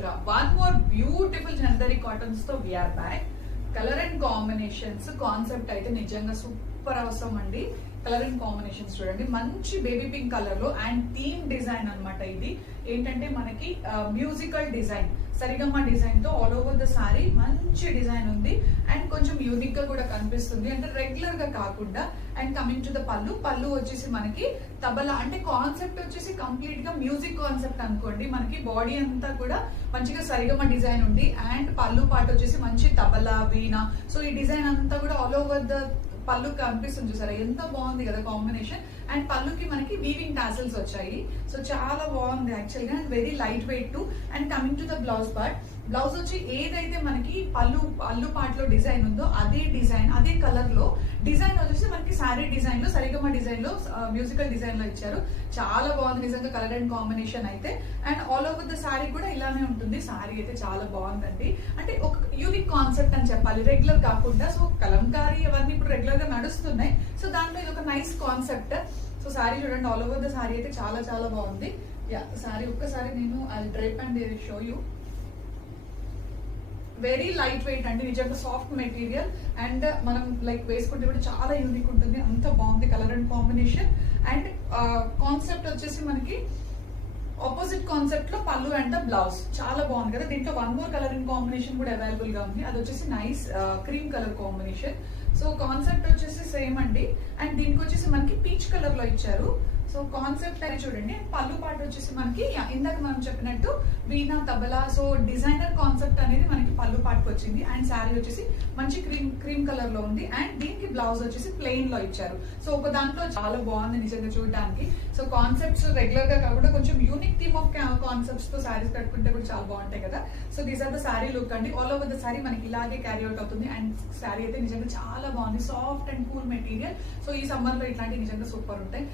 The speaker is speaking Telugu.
Pavitra. One more beautiful Chandari cottons తో we are back. Colour and combinations concept అయితే నిజంగా సూపర్ అవసరం అండి. కలర్ అండ్ కాంబినేషన్స్ చూడండి, మంచి బేబీ పింక్ కలర్ లో అండ్ థీమ్ డిజైన్ అన్నమాట. ఇది ఏంటంటే మనకి మ్యూజికల్ డిజైన్, సరిగమ్మ డిజైన్ తో ఆల్ ఓవర్ ద సారీ మంచి డిజైన్ ఉంది అండ్ కొంచెం యూనిక్ గా కూడా కనిపిస్తుంది, అంటే రెగ్యులర్ గా కాకుండా. అండ్ కమింగ్ టు ద పళ్ళు వచ్చేసి మనకి తబలా, అంటే కాన్సెప్ట్ వచ్చేసి కంప్లీట్ గా మ్యూజిక్ కాన్సెప్ట్ అనుకోండి. మనకి బాడీ అంతా కూడా మంచిగా సరిగమ్మ డిజైన్ ఉంది అండ్ పళ్ళు పాటు వచ్చేసి మంచి తబలా, వీణ. సో ఈ డిజైన్ అంతా కూడా ఆల్ ఓవర్ ద పళ్ళు కనిపిస్తుంది, చూసారా ఎంత బాగుంది కదా కాంబినేషన్. అండ్ పళ్ళుకి మనకి వీవింగ్ టాసిల్స్ వచ్చాయి, సో చాలా బాగుంది యాక్చువల్ గా, and very light weight to. And coming to the blouse part, blouse వచ్చి ఏదైతే మనకి పళ్ళు పార్ట్ లో డిజైన్ ఉందో అదే డిజైన్, అదే కలర్ లో డిజైన్ వచ్చేసి మనకి శారీ డిజైన్ లో, సరిగమ్మ డిజైన్ లో, మ్యూజికల్ డిజైన్ లో ఇచ్చారు. చాలా బాగుంది నిజంగా కలర్ అండ్ కాంబినేషన్ అయితే. And all over the sari కూడా ఇలానే ఉంటుంది. శారీ అయితే చాలా బాగుందండి, అంటే ఒక యూనిక్ కాన్సెప్ట్ అని చెప్పాలి, రెగ్యులర్ కాకుండా. సో కలంకారీ అవన్నీ ఇప్పుడు రెగ్యులర్ గా నడుస్తున్నాయి, సో దాంట్లో ఇది ఒక నైస్ కాన్సెప్ట్. సో శారీ చూడండి, ఆల్ ఓవర్ ద శారీ అయితే చాలా చాలా బాగుంది. యా, శారీ ఒక్కసారి నేను I డ్రైప్ and show you. Very light weight అండి, నిజంగా సాఫ్ట్ మెటీరియల్ అండ్ మనం లైక్ వేసుకుంటే కూడా చాలా యూనిక్ ఉంటుంది, అంత బాగుంది colour and combination. And concept వచ్చేసి మనకి ఆపోజిట్ కాన్సెప్ట్ లో పళ్ళు అండ్ బ్లౌజ్ చాలా బాగుంది కదా. దీంట్లో one more colour and combination కూడా అవైలబుల్ గా ఉంది, అది వచ్చేసి nice cream colour combination. So concept వచ్చేసి సేమ్ అండి. అండ్ దీనికి వచ్చేసి మనకి పీచ్ కలర్ లో ఇచ్చారు. సో కాన్సెప్ట్ అనేది చూడండి, పళ్ళు పాటు వచ్చేసి మనకి ఇందాక మనం చెప్పినట్టు వీణా, తబలా. సో డిజైనర్ కాన్సెప్ట్ అనేది మనకి పళ్ళు పాటుకు వచ్చింది. అండ్ శారీ వచ్చేసి మంచి క్రీమ్ కలర్ లో ఉంది అండ్ దీనికి బ్లౌజ్ వచ్చేసి ప్లెయిన్ లో ఇచ్చారు. సో ఒక దాంట్లో చాలా బాగుంది నిజంగా చూడడానికి. సో కాన్సెప్ట్స్ రెగ్యులర్ గా కాకుండా కొంచెం యూనిక్ థీమ్ ఆఫ్ కాన్సెప్ట్స్ తో శారీస్ కట్టుకుంటే కూడా చాలా బాగుంటాయి కదా. So these are the sari look అండి. ఆల్ ఓవర్ ద శారీ మనకి ఇలాగే క్యారీ అవుట్ అవుతుంది అండ్ శారీ అయితే నిజంగా చాలా బాగుంది, soft and cool material. So ఈ సమ్మర్ లో ఇట్లాంటి నిజంగా సూపర్ ఉంటాయి.